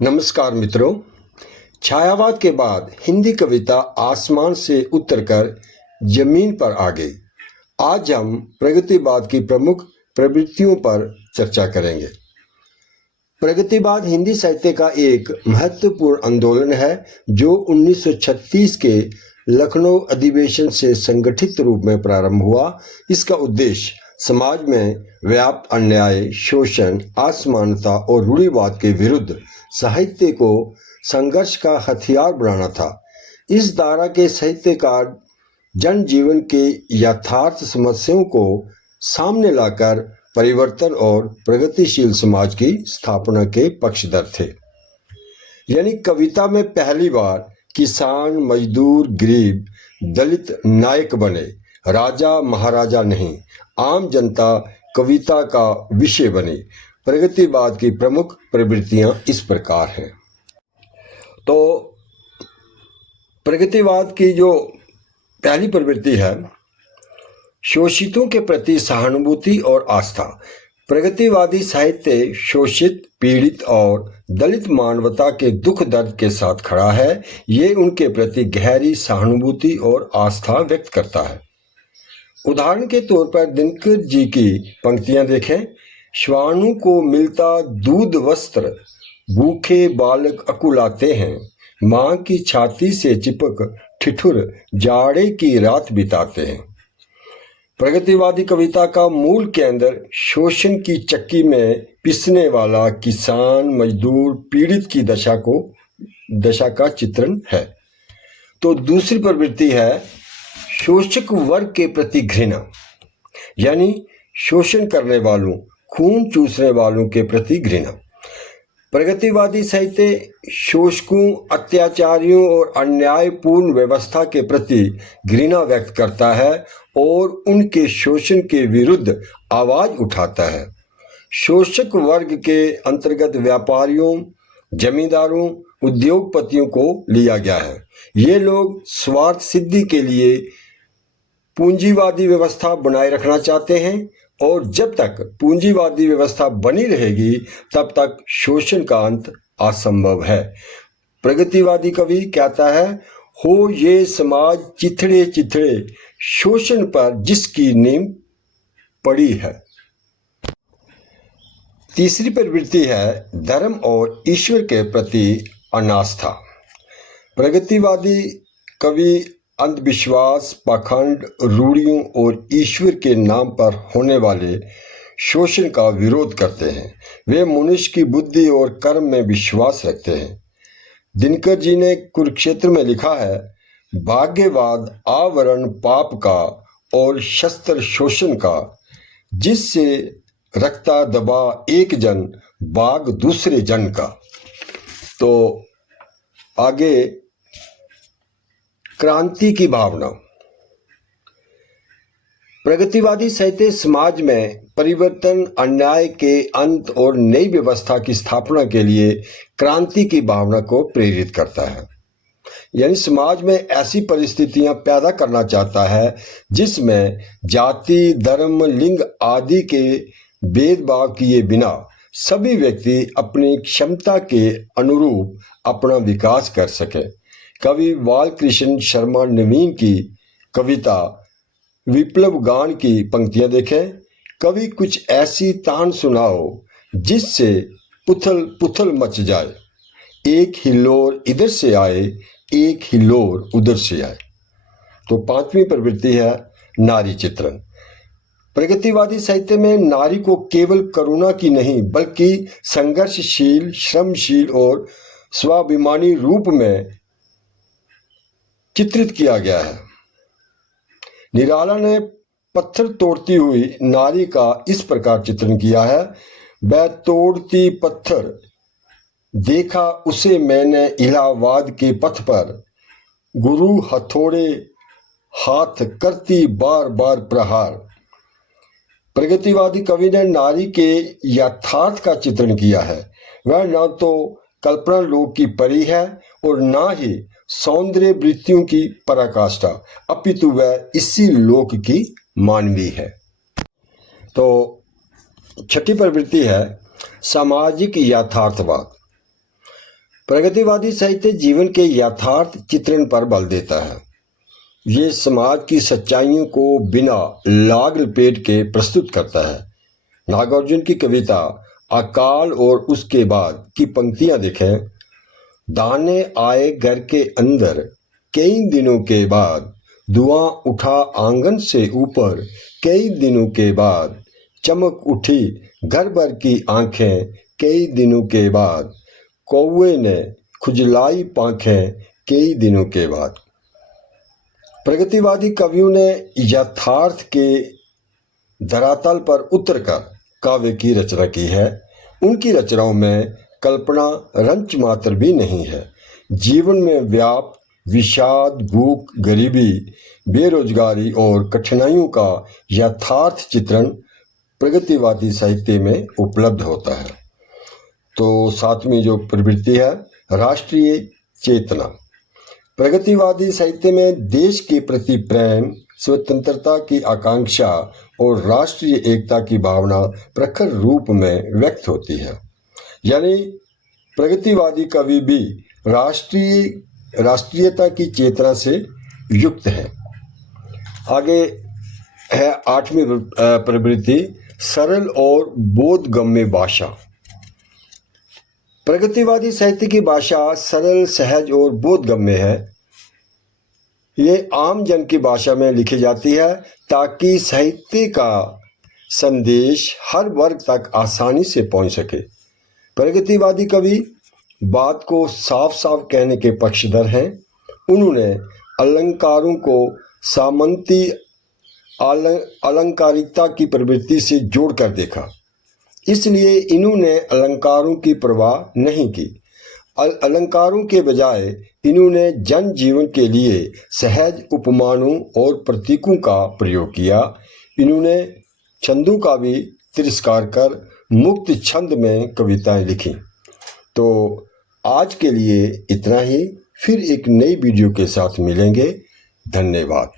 नमस्कार मित्रों। छायावाद के बाद हिंदी कविता आसमान से उतरकर जमीन पर आ गई। आज हम प्रगतिवाद की प्रमुख प्रवृत्तियों पर चर्चा करेंगे। प्रगतिवाद हिंदी साहित्य का एक महत्वपूर्ण आंदोलन है जो 1936 के लखनऊ अधिवेशन से संगठित रूप में प्रारंभ हुआ। इसका उद्देश्य समाज में व्याप्त अन्याय, शोषण, असमानता और रूढ़िवाद के विरुद्ध साहित्य को संघर्ष का हथियार बनाना था। इस धारा के साहित्यकार जनजीवन के यथार्थ समस्याओं को सामने लाकर परिवर्तन और प्रगतिशील समाज की स्थापना के पक्षधर थे। यानी कविता में पहली बार किसान, मजदूर, गरीब, दलित नायक बने, राजा महाराजा नहीं, आम जनता कविता का विषय बनी। प्रगतिवाद की प्रमुख प्रवृत्तियां इस प्रकार हैं। तो प्रगतिवाद की जो पहली प्रवृत्ति है, शोषितों के प्रति सहानुभूति और आस्था। प्रगतिवादी साहित्य शोषित, पीड़ित और दलित मानवता के दुख दर्द के साथ खड़ा है। ये उनके प्रति गहरी सहानुभूति और आस्था व्यक्त करता है। उदाहरण के तौर पर दिनकर जी की पंक्तियां देखें। श्वानु को मिलता दूध वस्त्र, भूखे बालक अकुलाते हैं, माँ की छाती से चिपक ठिठुर जाड़े की रात बिताते हैं। प्रगतिवादी कविता का मूल केंद्र शोषण की चक्की में पिसने वाला किसान, मजदूर, पीड़ित की दशा का चित्रण है। तो दूसरी प्रवृत्ति है शोषक वर्ग के प्रति घृणा, यानी शोषण करने वालों, खून चूसने वालों के प्रति घृणा। प्रगतिवादी साहित्य शोषकों, अत्याचारियों और अन्यायपूर्ण व्यवस्था के प्रति घृणा व्यक्त करता है और उनके शोषण के विरुद्ध आवाज उठाता है। शोषक वर्ग के अंतर्गत व्यापारियों, जमींदारों, उद्योगपतियों को लिया गया है। ये लोग स्वार्थ सिद्धि के लिए पूंजीवादी व्यवस्था बनाए रखना चाहते हैं और जब तक पूंजीवादी व्यवस्था बनी रहेगी तब तक शोषण का अंत असंभव है। प्रगतिवादी कवि कहता है, हो ये समाज चिथड़े चिथड़े, शोषण पर जिसकी नींव पड़ी है। तीसरी प्रवृत्ति है धर्म और ईश्वर के प्रति अनास्था। प्रगतिवादी कवि अंधविश्वास, पाखंड, रूढ़ियों और ईश्वर के नाम पर होने वाले शोषण का विरोध करते हैं। वे मनुष्य की बुद्धि और कर्म में विश्वास रखते हैं। दिनकर जी ने कुरुक्षेत्र में लिखा है, भाग्यवाद आवरण पाप का और शस्त्र शोषण का, जिससे रखता दबा एक जन, बाग दूसरे जन का। तो आगे क्रांति की भावना। प्रगतिवादी साहित्य समाज में परिवर्तन, अन्याय के अंत और नई व्यवस्था की स्थापना के लिए क्रांति की भावना को प्रेरित करता है। यानी समाज में ऐसी परिस्थितियां पैदा करना चाहता है जिसमें जाति, धर्म, लिंग आदि के भेदभाव किए बिना सभी व्यक्ति अपनी क्षमता के अनुरूप अपना विकास कर सके। कवि बालकृष्ण शर्मा नवीन की कविता विप्लव गान की पंक्तियां देखें। कवि कुछ ऐसी तान सुनाओ जिससे पुथल पुथल मच जाए, एक हिलोर इधर से आए, एक हिलोर उधर से आए। तो पांचवी प्रवृत्ति है नारी चित्रण। प्रगतिवादी साहित्य में नारी को केवल करुणा की नहीं बल्कि संघर्षशील, श्रमशील और स्वाभिमानी रूप में चित्रित किया गया है। निराला ने पत्थर तोड़ती हुई नारी का इस प्रकार चित्रण किया है, वह तोड़ती पत्थर, देखा उसे मैंने इलाहाबाद के पथ पर, गुरु हथौड़े हाथ करती बार बार प्रहार। प्रगतिवादी कवि ने नारी के यथार्थ का चित्रण किया है। वह न तो कल्पना लोक की परी है और न ही सौंदर्य वृत्तियों की पराकाष्ठा, अपितु वह इसी लोक की मानवी है। तो छठी प्रवृत्ति है सामाजिक यथार्थवाद। प्रगतिवादी साहित्य जीवन के यथार्थ चित्रण पर बल देता है। ये समाज की सच्चाइयों को बिना लाग लपेट के प्रस्तुत करता है। नागार्जुन की कविता अकाल और उसके बाद की पंक्तियां देखें। दाने आए घर के अंदर कई दिनों के बाद, धुआं उठा आंगन से ऊपर कई दिनों के बाद, चमक उठी घर भर की आंखें कई दिनों के बाद, कौवे ने खुजलाई पांखें कई दिनों के बाद। प्रगतिवादी कवियों ने यथार्थ के धरातल पर उतरकर काव्य की रचना की है। उनकी रचनाओं में कल्पना रंच मात्र भी नहीं है। जीवन में व्याप्त विषाद, भूख, गरीबी, बेरोजगारी और कठिनाइयों का यथार्थ चित्रण प्रगतिवादी साहित्य में उपलब्ध होता है। तो सातवीं जो प्रवृत्ति है, राष्ट्रीय चेतना। प्रगतिवादी साहित्य में देश के प्रति प्रेम, स्वतंत्रता की आकांक्षा और राष्ट्रीय एकता की भावना प्रखर रूप में व्यक्त होती है। यानी प्रगतिवादी कवि भी राष्ट्रीयता की चेतना से युक्त है। आगे है आठवीं प्रवृत्ति, सरल और बोधगम्य भाषा। प्रगतिवादी साहित्य की भाषा सरल, सहज और बोधगम्य है। ये आम जन की भाषा में लिखी जाती है ताकि साहित्य का संदेश हर वर्ग तक आसानी से पहुंच सके। प्रगतिवादी कवि बात को साफ साफ कहने के पक्षधर हैं। उन्होंने अलंकारों को सामंती अलंकारिकता की प्रवृत्ति से जोड़कर देखा, इसलिए इन्होंने अलंकारों की परवाह नहीं की। अलंकारों के बजाय इन्होंने जन जीवन के लिए सहज उपमानों और प्रतीकों का प्रयोग किया। इन्होंने छंदों का भी तिरस्कार कर मुक्त छंद में कविताएं लिखी। तो आज के लिए इतना ही। फिर एक नई वीडियो के साथ मिलेंगे। धन्यवाद।